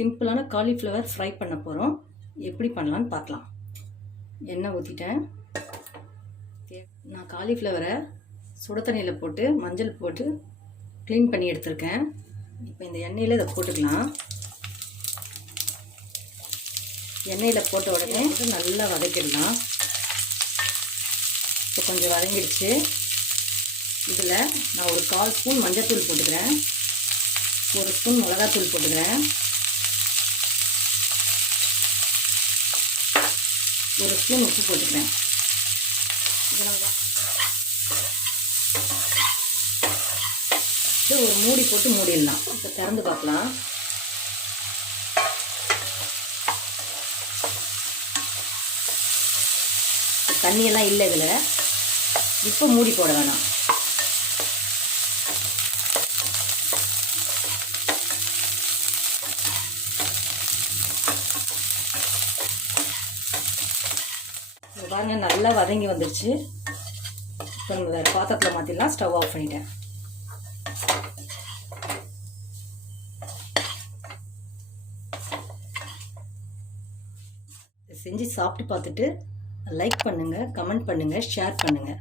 சிம்பிளான cauliflower fry பண்ண போகிறோம். எப்படி பண்ணலான்னு பார்க்கலாம். எண்ணெய் ஊற்றிட்டேன். நான் காலிஃப்ளவரை சுட தண்ணியில் போட்டு மஞ்சள் போட்டு க்ளீன் பண்ணி எடுத்துருக்கேன். இப்போ இந்த எண்ணெயில் இதை போட்டுக்கலாம். எண்ணெயில் போட்ட உடனே நல்லா வதக்கிடலாம். இப்போ கொஞ்சம் வதங்கிடுச்சு. இதில் நான் ஒரு 1/4 ஸ்பூன் மஞ்சள்தூள் போட்டுக்கிறேன், 1 ஸ்பூன் மிளகாத்தூள் போட்டுக்கிறேன், 1 ஸ்பூன் உப்பு போட்டுக்கிறேன். இது ஒரு மூடி போட்டு மூடிடலாம். இப்போ திறந்து பார்க்கலாம். தண்ணியெல்லாம் இல்லை இதில். இப்போ மூடி போட வேணாம். பாருங்க, நல்லா வதங்கி வந்துடுச்சு. இப்போ நம்ம வேறு பாத்திரத்தில் மாற்றிடலாம். ஸ்டவ் ஆஃப் பண்ணிட்டேன். செஞ்சு சாப்பிட்டு பார்த்துட்டு லைக் பண்ணுங்கள், கமெண்ட் பண்ணுங்கள், ஷேர் பண்ணுங்கள்.